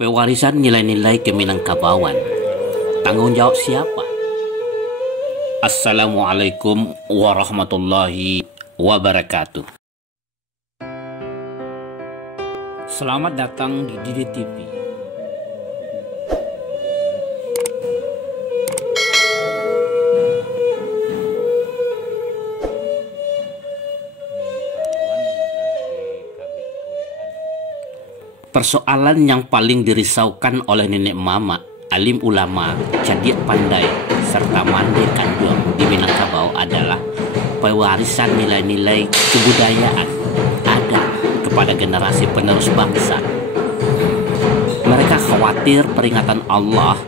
Pewarisan nilai-nilai Keminangkabauan. Tanggung jawab siapa? Assalamualaikum warahmatullahi wabarakatuh. Selamat datang di Didi TV. Persoalan yang paling dirisaukan oleh nenek mama, alim ulama, cadiak pandai, serta mande kandung di Minangkabau adalah pewarisan nilai-nilai kebudayaan adat kepada generasi penerus bangsa. Mereka khawatir peringatan Allah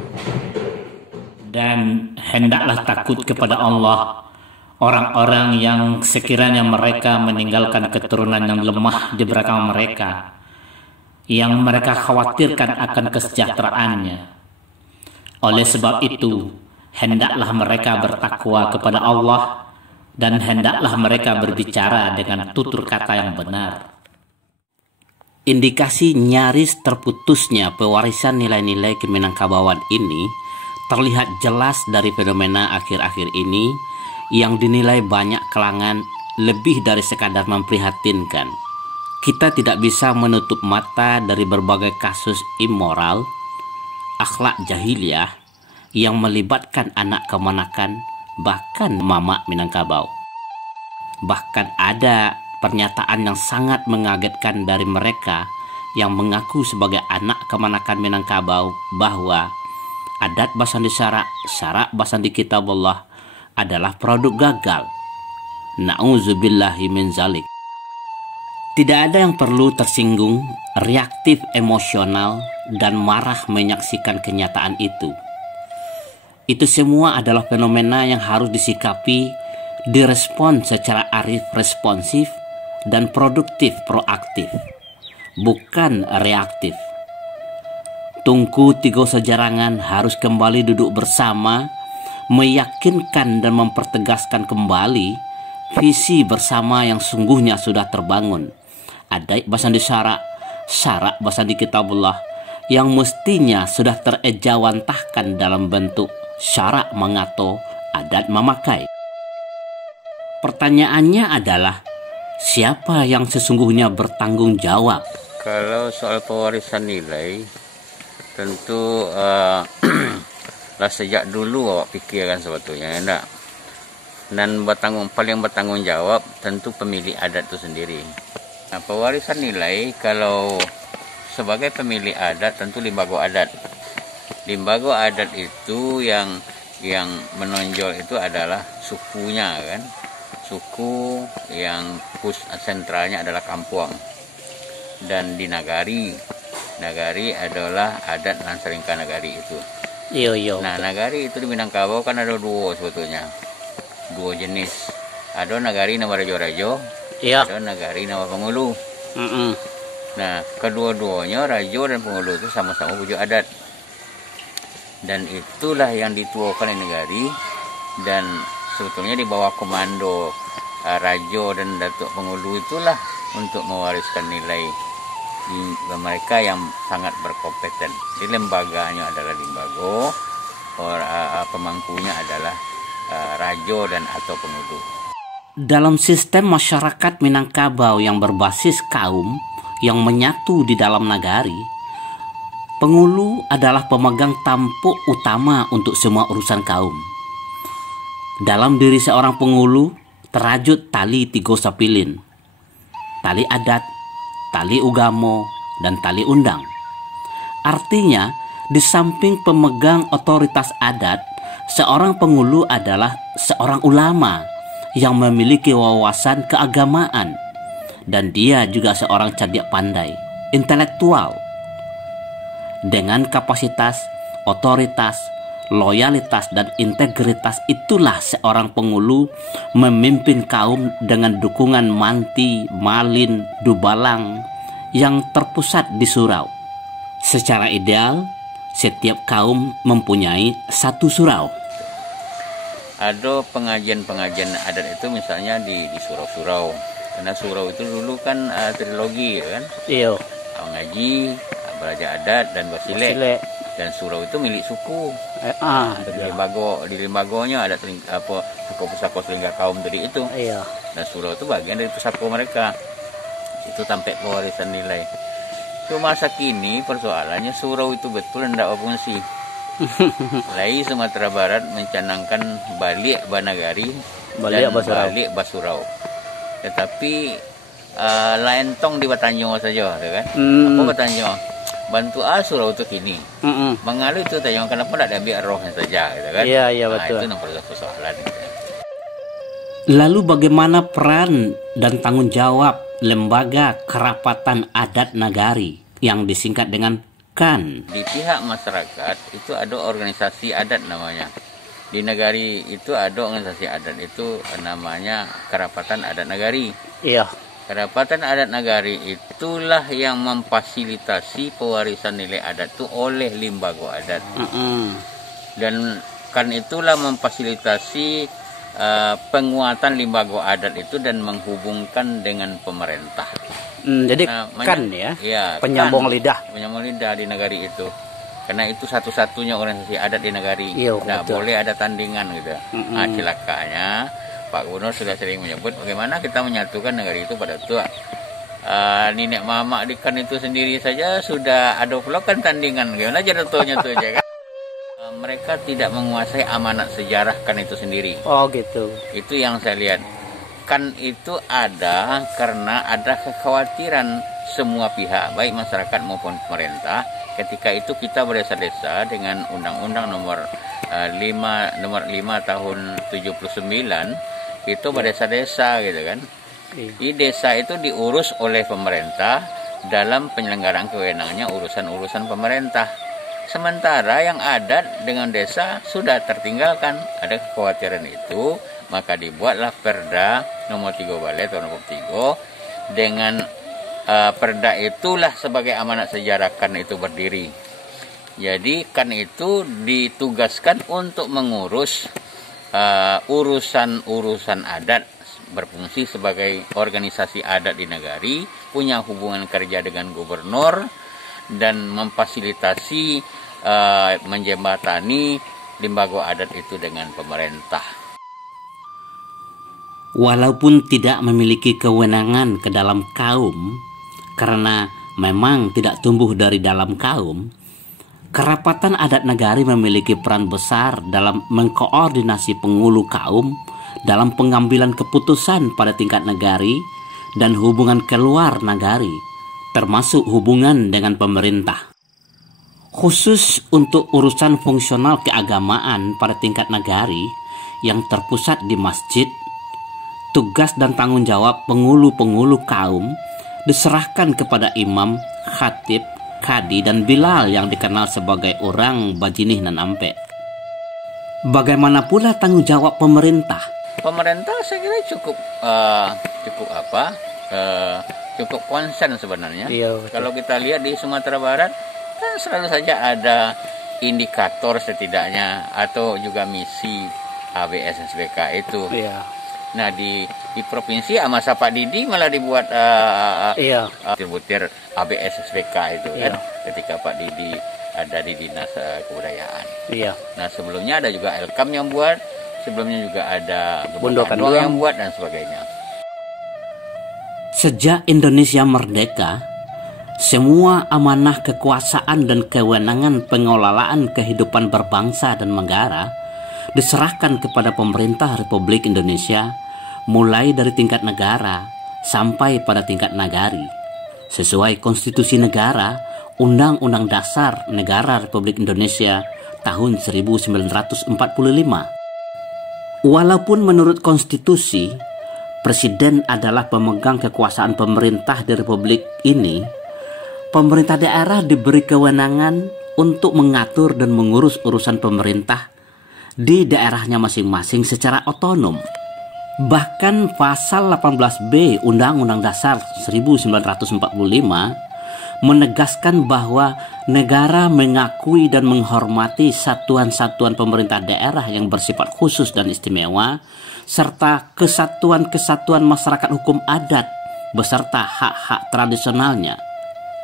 dan hendaklah takut kepada Allah orang-orang yang sekiranya mereka meninggalkan keturunan yang lemah di belakang mereka, yang mereka khawatirkan akan kesejahteraannya. Oleh sebab itu, hendaklah mereka bertakwa kepada Allah dan hendaklah mereka berbicara dengan tutur kata yang benar. Indikasi nyaris terputusnya pewarisan nilai-nilai Keminangkabauan ini terlihat jelas dari fenomena akhir-akhir ini yang dinilai banyak kalangan lebih dari sekadar memprihatinkan. Kita tidak bisa menutup mata dari berbagai kasus immoral, akhlak jahiliyah yang melibatkan anak kemanakan, bahkan mama Minangkabau. Bahkan ada pernyataan yang sangat mengagetkan dari mereka yang mengaku sebagai anak kemanakan Minangkabau bahwa adat Basandi syarak Basandi Kitabullah adalah produk gagal. Na'udzubillahi min zalik. Tidak ada yang perlu tersinggung, reaktif emosional, dan marah menyaksikan kenyataan itu. Itu semua adalah fenomena yang harus disikapi, direspon secara arif responsif, dan produktif proaktif, bukan reaktif. Tungku Tigo Sejarangan harus kembali duduk bersama, meyakinkan dan mempertegaskan kembali visi bersama yang sungguhnya sudah terbangun. Adat Basandi syarak Basandi Kitabullah yang mestinya sudah terejawantahkan dalam bentuk syarak mengato adat memakai. Pertanyaannya adalah, siapa yang sesungguhnya bertanggung jawab? Kalau soal pewarisan nilai, tentu lah sejak dulu awak pikirkan sebetulnya, enggak? Dan paling bertanggung jawab tentu pemilik adat itu sendiri. Nah, pewarisan nilai kalau sebagai pemilik adat tentu limbago adat. Limbago adat itu yang menonjol itu adalah sukunya, kan? Suku yang sentralnya adalah Kampuang. Dan di Nagari adalah adat Lansaringka Nagari itu. Iya. Nah, Nagari itu di Minangkabau kan ada dua sebetulnya. Dua jenis. Ada Nagari nama Rajo-Rajo, ada Nagari nama Pengulu. Nah, kedua-duanya Rajo dan Pengulu itu sama-sama wujud adat. Dan itulah yang dituakan di Nagari, dan sebetulnya di bawah komando Rajo dan Datuk Pengulu itulah untuk mewariskan nilai mereka yang sangat berkompeten. Di lembaganya adalah limbago, pemangkunya adalah Rajo dan atau Pengulu. Dalam sistem masyarakat Minangkabau yang berbasis kaum yang menyatu di dalam nagari, Pengulu adalah pemegang tampuk utama untuk semua urusan kaum. Dalam diri seorang Pengulu terajut tali tigo sapilin, tali adat, tali ugamo, dan tali undang. Artinya, di samping pemegang otoritas adat, seorang Pengulu adalah seorang ulama yang memiliki wawasan keagamaan, dan dia juga seorang cadiak pandai, intelektual. Dengan kapasitas, otoritas, loyalitas, dan integritas itulah seorang Pengulu memimpin kaum dengan dukungan Manti, Malin, Dubalang yang terpusat di surau. Secara ideal, setiap kaum mempunyai satu surau. Ada pengajian-pengajian adat itu misalnya di surau-surau. Karena surau itu dulu kan trilogi, kan? Iya. Ngaji, Balaja Adat dan Basilek. Basilek. Dan surau itu milik suku. Di Limbagonya ada suku Pusako Selingga kaum tadi itu. Iya. Dan surau itu bagian dari Pusako mereka. Itu sampai pewarisan nilai. Cuma masa kini persoalannya surau itu betul tidak berfungsi. Lai Sumatera Barat mencanangkan balik Banagari dan balik Basurau. Tetapi lain tong di Batanyo saja, kan? Apa Batanyo? Bantu surau itu kini. Mengalir itu tanya kenapa tidak diambil rohnya saja, gitu kan? Iya betul. Itu nomor persoalan. Gitu. Lalu bagaimana peran dan tanggung jawab lembaga kerapatan adat nagari yang disingkat dengan KAN? Di pihak masyarakat itu ada organisasi adat namanya. Di nagari itu ada organisasi adat itu namanya Kerapatan Adat Nagari. Iya. Kerapatan Adat Nagari itulah yang memfasilitasi pewarisan nilai adat itu oleh lembaga adat. Dan kan itulah memfasilitasi penguatan lembaga adat itu dan menghubungkan dengan pemerintah. Jadi kan penyambung lidah. Penyambung lidah di nagari itu. Karena itu satu-satunya organisasi adat di nagari. Nggak boleh ada tandingan gitu. Nah, celakanya Pak Gubernur sudah sering menyebut bagaimana kita menyatukan negara itu pada tua. Nenek mama di KAN itu sendiri saja sudah ada pula kan tandingan. Gimana jatuhnya tuh aja kan? Mereka tidak menguasai amanat sejarah KAN itu sendiri. Oh gitu. Itu yang saya lihat. KAN itu ada karena ada kekhawatiran semua pihak, baik masyarakat maupun pemerintah. Ketika itu kita berdesa-desa dengan Undang-Undang nomor 5 tahun 79. Itu berdesa-desa gitu kan. Di desa itu diurus oleh pemerintah dalam penyelenggaraan kewenangannya urusan-urusan pemerintah. Sementara yang adat dengan desa sudah tertinggalkan. Ada kekhawatiran itu, maka dibuatlah Perda nomor 3 Balai tahun 2003 dengan Perda itulah sebagai amanat sejarah KAN itu berdiri. Jadi KAN itu ditugaskan untuk mengurus urusan-urusan adat, berfungsi sebagai organisasi adat di nagari, punya hubungan kerja dengan gubernur dan memfasilitasi menjembatani lembaga adat itu dengan pemerintah. Walaupun tidak memiliki kewenangan ke dalam kaum karena memang tidak tumbuh dari dalam kaum, Kerapatan Adat Nagari memiliki peran besar dalam mengkoordinasi penghulu kaum dalam pengambilan keputusan pada tingkat nagari dan hubungan keluar nagari, termasuk hubungan dengan pemerintah. Khusus untuk urusan fungsional keagamaan pada tingkat nagari yang terpusat di masjid, tugas dan tanggung jawab penghulu-penghulu kaum diserahkan kepada imam, khatib, kadi, dan bilal yang dikenal sebagai orang bajinih nan ampe. Bagaimana pula tanggung jawab pemerintah? Pemerintah saya kira cukup concern sebenarnya. Kalau kita lihat di Sumatera Barat kan selalu saja ada indikator setidaknya atau juga misi ABS-SBK itu. Nah di provinsi masa Pak Didi malah dibuat butir ABS-SBK itu kan, ketika Pak Didi ada di Dinas Kebudayaan. Nah sebelumnya ada juga Elkam yang buat, sebelumnya juga ada Bondokan yang buat dan sebagainya. Sejak Indonesia merdeka, semua amanah kekuasaan dan kewenangan pengelolaan kehidupan berbangsa dan negara diserahkan kepada pemerintah Republik Indonesia, mulai dari tingkat negara sampai pada tingkat nagari, sesuai Konstitusi Negara, Undang-Undang Dasar Negara Republik Indonesia tahun 1945. Walaupun menurut konstitusi, Presiden adalah pemegang kekuasaan pemerintah di Republik ini, pemerintah daerah diberi kewenangan untuk mengatur dan mengurus urusan pemerintah di daerahnya masing-masing secara otonom. Bahkan pasal 18B Undang-Undang Dasar 1945 menegaskan bahwa negara mengakui dan menghormati satuan-satuan pemerintah daerah yang bersifat khusus dan istimewa, serta kesatuan-kesatuan masyarakat hukum adat beserta hak-hak tradisionalnya.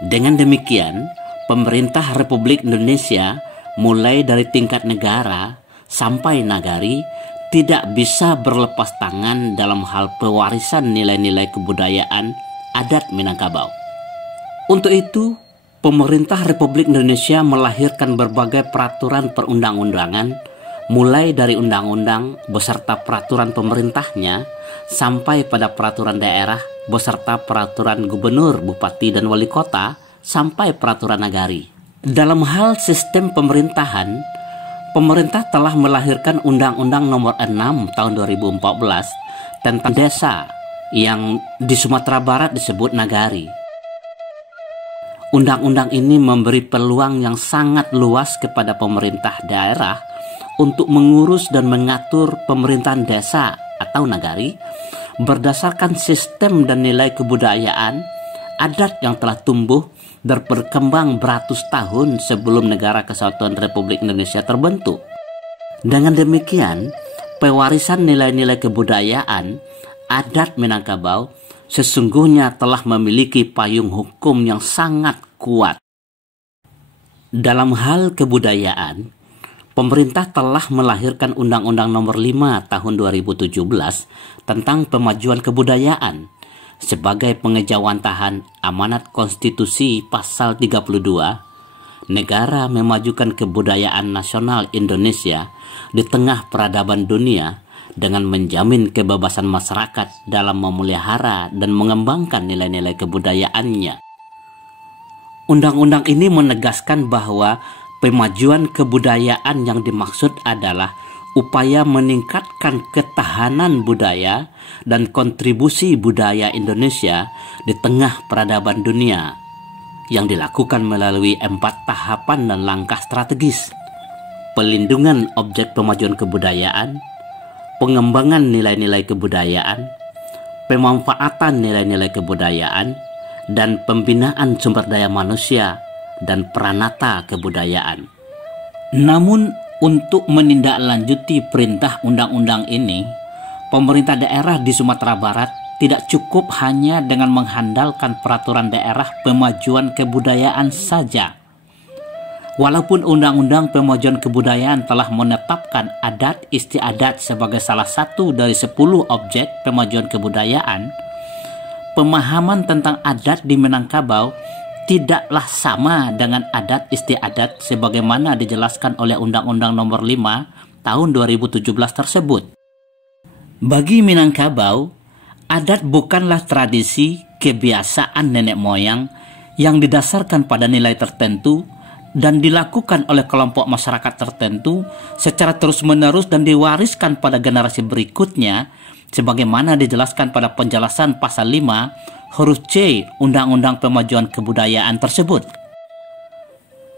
Dengan demikian, pemerintah Republik Indonesia mulai dari tingkat negara sampai nagari tidak bisa berlepas tangan dalam hal pewarisan nilai-nilai kebudayaan adat Minangkabau. Untuk itu, pemerintah Republik Indonesia melahirkan berbagai peraturan perundang-undangan, mulai dari undang-undang beserta peraturan pemerintahnya sampai pada peraturan daerah beserta peraturan gubernur, bupati, dan wali kota sampai peraturan nagari. Dalam hal sistem pemerintahan, pemerintah telah melahirkan Undang-Undang Nomor 6 Tahun 2014 tentang desa yang di Sumatera Barat disebut nagari. Undang-undang ini memberi peluang yang sangat luas kepada pemerintah daerah untuk mengurus dan mengatur pemerintahan desa atau nagari berdasarkan sistem dan nilai kebudayaan adat yang telah tumbuh dan berkembang beratus tahun sebelum Negara Kesatuan Republik Indonesia terbentuk. Dengan demikian, pewarisan nilai-nilai kebudayaan adat Minangkabau sesungguhnya telah memiliki payung hukum yang sangat kuat. Dalam hal kebudayaan, pemerintah telah melahirkan Undang-Undang Nomor 5 Tahun 2017 tentang pemajuan kebudayaan sebagai pengejawantahan amanat konstitusi pasal 32, negara memajukan kebudayaan nasional Indonesia di tengah peradaban dunia dengan menjamin kebebasan masyarakat dalam memelihara dan mengembangkan nilai-nilai kebudayaannya. Undang-undang ini menegaskan bahwa pemajuan kebudayaan yang dimaksud adalah upaya meningkatkan ketahanan budaya dan kontribusi budaya Indonesia di tengah peradaban dunia yang dilakukan melalui 4 tahapan dan langkah strategis: pelindungan objek pemajuan kebudayaan, pengembangan nilai-nilai kebudayaan, pemanfaatan nilai-nilai kebudayaan, dan pembinaan sumber daya manusia dan peranata kebudayaan. Namun, untuk menindaklanjuti perintah undang-undang ini, pemerintah daerah di Sumatera Barat tidak cukup hanya dengan mengandalkan peraturan daerah pemajuan kebudayaan saja. Walaupun Undang-Undang Pemajuan Kebudayaan telah menetapkan adat istiadat sebagai salah satu dari 10 objek pemajuan kebudayaan, pemahaman tentang adat di Minangkabau tidaklah sama dengan adat istiadat sebagaimana dijelaskan oleh Undang-Undang Nomor 5 Tahun 2017 tersebut. Bagi Minangkabau, adat bukanlah tradisi kebiasaan nenek moyang yang didasarkan pada nilai tertentu dan dilakukan oleh kelompok masyarakat tertentu secara terus-menerus dan diwariskan pada generasi berikutnya sebagaimana dijelaskan pada penjelasan pasal 5 huruf C Undang-Undang Pemajuan Kebudayaan tersebut.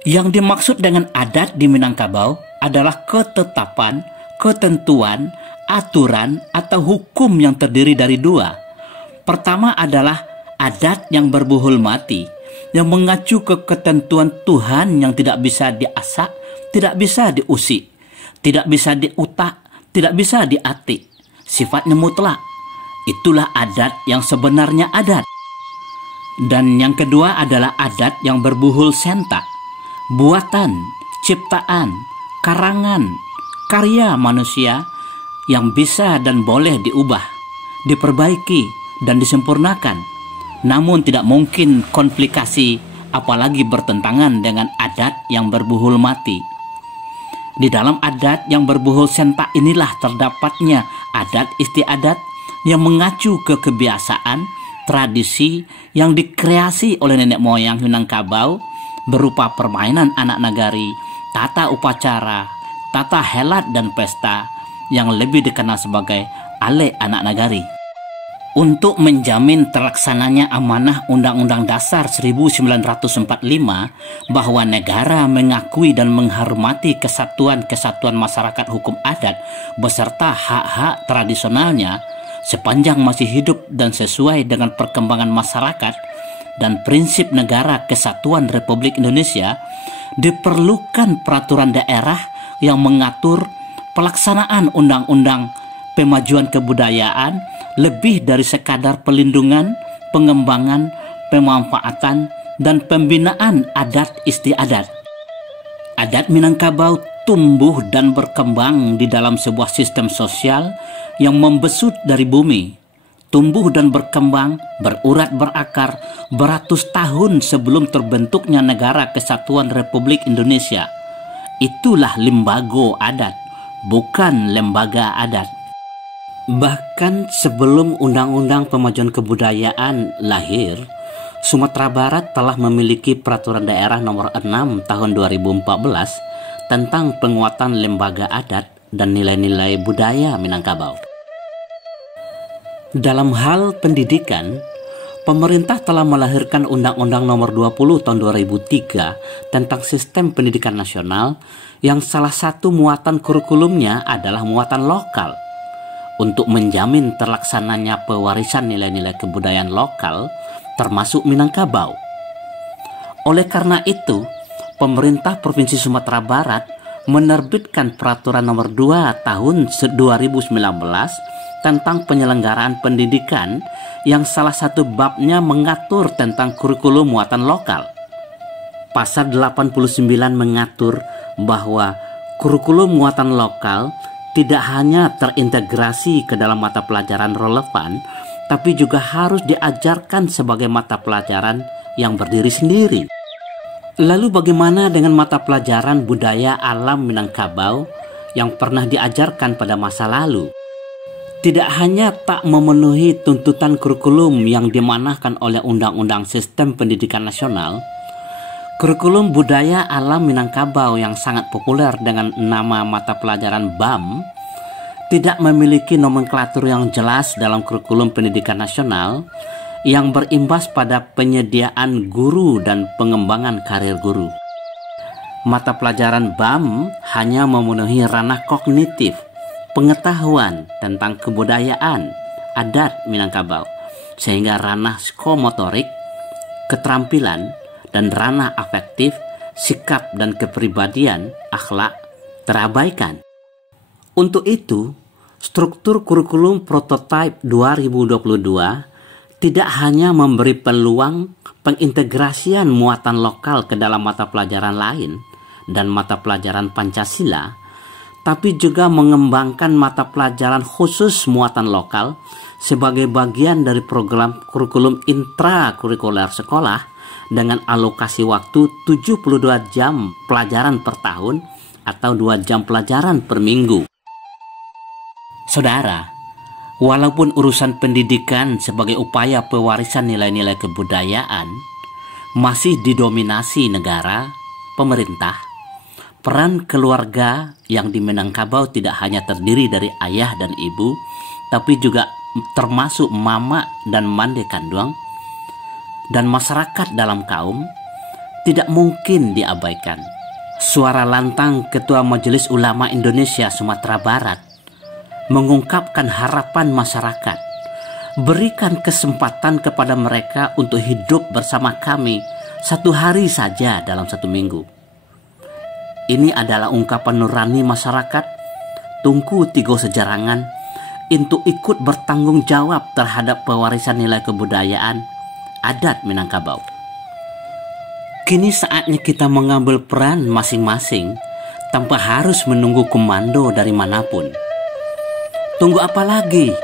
Yang dimaksud dengan adat di Minangkabau adalah ketetapan, ketentuan, aturan atau hukum yang terdiri dari 2. Pertama adalah adat yang berbuhul mati, yang mengacu ke ketentuan Tuhan yang tidak bisa diasak, tidak bisa diusik, tidak bisa diutak, tidak bisa diatik. Sifatnya mutlak. Itulah adat yang sebenarnya adat. Dan yang kedua adalah adat yang berbuhul sentak, buatan, ciptaan, karangan, karya manusia yang bisa dan boleh diubah, diperbaiki, dan disempurnakan. Namun tidak mungkin konflikasi apalagi bertentangan dengan adat yang berbuhul mati. Di dalam adat yang berbuhul sentak inilah terdapatnya adat istiadat yang mengacu ke kebiasaan, tradisi yang dikreasi oleh nenek moyang Minangkabau berupa permainan anak nagari, tata upacara, tata helat dan pesta yang lebih dikenal sebagai ale anak nagari. Untuk menjamin terlaksananya amanah Undang-Undang Dasar 1945 bahwa negara mengakui dan menghormati kesatuan-kesatuan masyarakat hukum adat beserta hak-hak tradisionalnya sepanjang masih hidup dan sesuai dengan perkembangan masyarakat dan prinsip negara kesatuan Republik Indonesia, diperlukan peraturan daerah yang mengatur pelaksanaan Undang-Undang Pemajuan Kebudayaan lebih dari sekadar pelindungan, pengembangan, pemanfaatan, dan pembinaan adat istiadat. Adat Minangkabau tumbuh dan berkembang di dalam sebuah sistem sosial yang membesut dari bumi, tumbuh dan berkembang, berurat berakar beratus tahun sebelum terbentuknya Negara Kesatuan Republik Indonesia. Itulah lembaga adat, bukan lembaga adat. Bahkan sebelum Undang-Undang Pemajuan Kebudayaan lahir, Sumatera Barat telah memiliki Peraturan Daerah Nomor 6 Tahun 2014 tentang penguatan lembaga adat dan nilai-nilai budaya Minangkabau. Dalam hal pendidikan, pemerintah telah melahirkan Undang-Undang Nomor 20 Tahun 2003 tentang Sistem Pendidikan Nasional yang salah satu muatan kurikulumnya adalah muatan lokal untuk menjamin terlaksananya pewarisan nilai-nilai kebudayaan lokal termasuk Minangkabau. Oleh karena itu, pemerintah Provinsi Sumatera Barat menerbitkan Peraturan Nomor 2 Tahun 2019 tentang penyelenggaraan pendidikan yang salah satu babnya mengatur tentang kurikulum muatan lokal. Pasal 89 mengatur bahwa kurikulum muatan lokal tidak hanya terintegrasi ke dalam mata pelajaran relevan, tapi juga harus diajarkan sebagai mata pelajaran yang berdiri sendiri. Lalu bagaimana dengan mata pelajaran budaya alam Minangkabau yang pernah diajarkan pada masa lalu? Tidak hanya tak memenuhi tuntutan kurikulum yang dimanahkan oleh Undang-Undang Sistem Pendidikan Nasional, kurikulum budaya alam Minangkabau yang sangat populer dengan nama mata pelajaran BAM tidak memiliki nomenklatur yang jelas dalam kurikulum pendidikan nasional yang berimbas pada penyediaan guru dan pengembangan karir guru. Mata pelajaran BAM hanya memenuhi ranah kognitif, pengetahuan tentang kebudayaan adat Minangkabau, sehingga ranah psikomotorik, keterampilan, dan ranah afektif, sikap dan kepribadian, akhlak terabaikan. Untuk itu, struktur kurikulum prototipe 2022 tidak hanya memberi peluang pengintegrasian muatan lokal ke dalam mata pelajaran lain dan mata pelajaran Pancasila, tapi juga mengembangkan mata pelajaran khusus muatan lokal sebagai bagian dari program kurikulum intrakurikuler sekolah dengan alokasi waktu 72 jam pelajaran per tahun atau 2 jam pelajaran per minggu. Saudara, walaupun urusan pendidikan sebagai upaya pewarisan nilai-nilai kebudayaan masih didominasi negara, pemerintah, peran keluarga yang di Minangkabau tidak hanya terdiri dari ayah dan ibu, tapi juga termasuk mama dan mande kandung, dan masyarakat dalam kaum, tidak mungkin diabaikan. Suara lantang Ketua Majelis Ulama Indonesia Sumatera Barat mengungkapkan harapan masyarakat, berikan kesempatan kepada mereka untuk hidup bersama kami 1 hari saja dalam 1 minggu. Ini adalah ungkapan nurani masyarakat Tungku Tigo Sejarangan untuk ikut bertanggung jawab terhadap pewarisan nilai kebudayaan adat Minangkabau. Kini saatnya kita mengambil peran masing-masing tanpa harus menunggu komando dari manapun. Tunggu apa lagi?